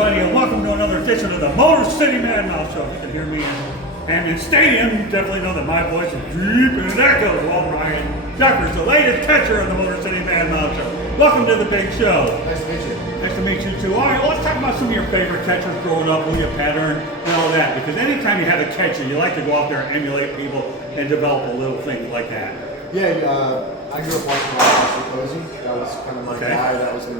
everybody, and welcome to another edition of the Motor City Man Mouth Show. If you can hear me in stadium, you definitely know that my voice is deep and it echoes. Well, Ryan Jeffers, the latest catcher of the Motor City Man Mouth Show. Welcome to the big show. Nice to meet you. Nice to meet you too. All right, let's talk about some of your favorite catchers growing up, who you pattern, and all that. Because anytime you have a catcher, you like to go out there and emulate people and develop a little thing like that. Yeah, I grew up watching Boston Red. That was kind of my guy. That was the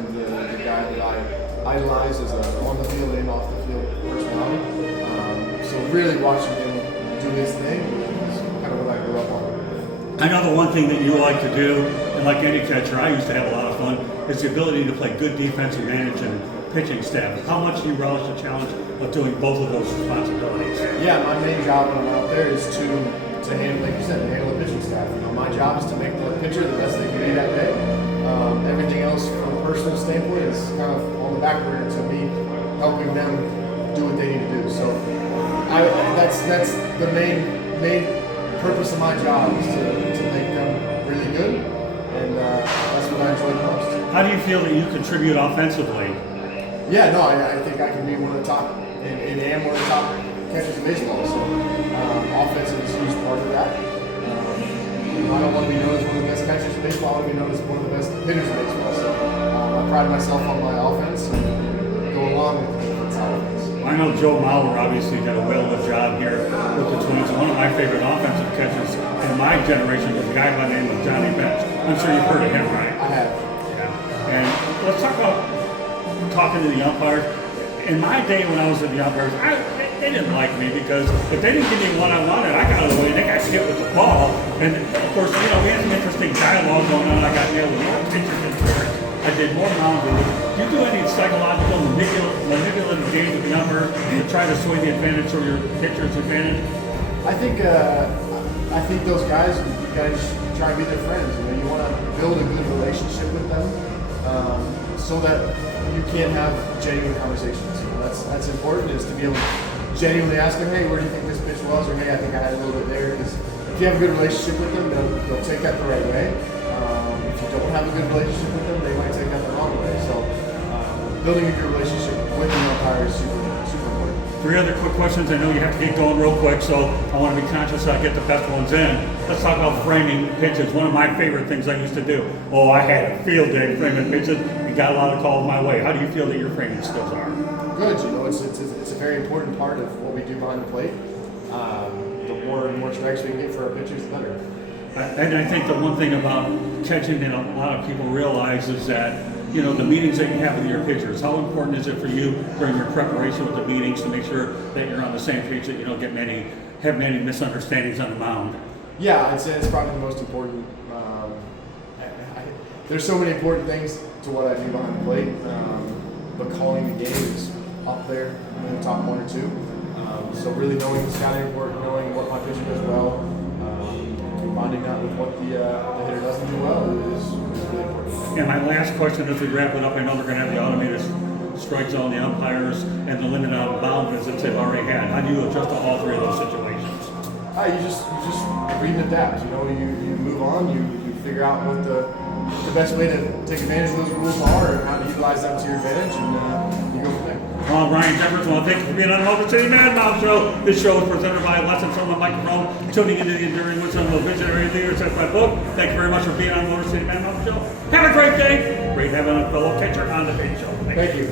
guy that I idolized as a on the field and off the field personality. So really watching him do his thing is kind of what I grew up on. I know the one thing that you like to do, and like any catcher, I used to have a lot of fun, is the ability to play good defense and manage a pitching staff. How much do you relish the challenge of doing both of those responsibilities? Yeah, my main job when I'm out there is to handle, like you said, to handle the pitching staff. You know, my job is to make the pitcher the best they can be that day. Everything else from a personal standpoint is kind of on the back burner to me, helping them do what they need to do. So that's the main purpose of my job is to make them really good, and that's what I enjoy the most. How do you feel that you contribute offensively? Yeah, no, I think I can be one of the top, and am one of the top catchers in baseball. So offense is a huge part of that. I don't want to be known as one of the best catchers in baseball. I want to be known as one of the best hitters in baseball. So I pride myself on my offense and go along with the defense offense. I know Joe Mauer obviously did a whale of a job here with the Twins. One of my favorite offensive catchers in my generation was a guy by the name of Johnny Bench. I'm sure you've heard of him, right? I have. Yeah. And let's talk about talking to the umpires. In my day when I was at the umpires, they didn't like me because if they didn't give me what I wanted, I got away. They got hit with the ball. And of course, we had some interesting dialogue going on. I got nailed with more pitchers than pitchers. I did more mound duty. Do you do any psychological manipulative games with the umpire to try to sway the advantage or your pitcher's advantage? I think those guys, you guys try to be their friends. You know, you want to build a good relationship with them, so that you can have genuine conversations. You know, that's important, is to be able to genuinely ask them, hey, where do you think this pitch was? Or hey, I think I had a little bit there. Because if you have a good relationship with them, they'll take that the right way. If you don't have a good relationship with them, they might take that the wrong way. So building a good relationship with the umpire is super important. 3 other quick questions. I know you have to get going real quick, so I want to be conscious that I get the best ones in. Let's talk about framing pitches. One of my favorite things I used to do. Oh, I had a field day framing pitches and got a lot of calls my way. How do you feel that your framing skills are? Good. You know, it's a very important part of what we do behind the plate. The more strikes we can get for our pitchers, the better. And I think the one thing about catching that a lot of people realize is that, you know, the meetings that you have with your pitchers, how important is it for you during your preparation with the meetings to make sure that you're on the same page, that you don't have many misunderstandings on the mound? Yeah, I'd say it's probably the most important. There's so many important things to what I do behind the plate, but calling the game is up there in the top 1 or 2. So really knowing the scouting report, knowing what my pitcher does well, combining that with what the hitter doesn't do well is really important. And my last question as we wrap it up, I know we're going to have the automated strike zone, the umpires, and the limit on bound visits they've already had. How do you adjust to all 3 of those situations? You just read and adapt. You know, you move on. You figure out what the best way to take advantage of those rules are, and how to utilize them to your advantage, and you go from there. Well, Ryan Jeffers, I want to thank you for being on the Motor City Man Mouth Show. This show is presented by Lessons from a Microphone, tuning into the enduring wisdom of visionary leaders. That's my book. Thank you very much for being on the Motor City Man Mouth Show. Have a great day. Great having a fellow catcher on the big show. Thank you.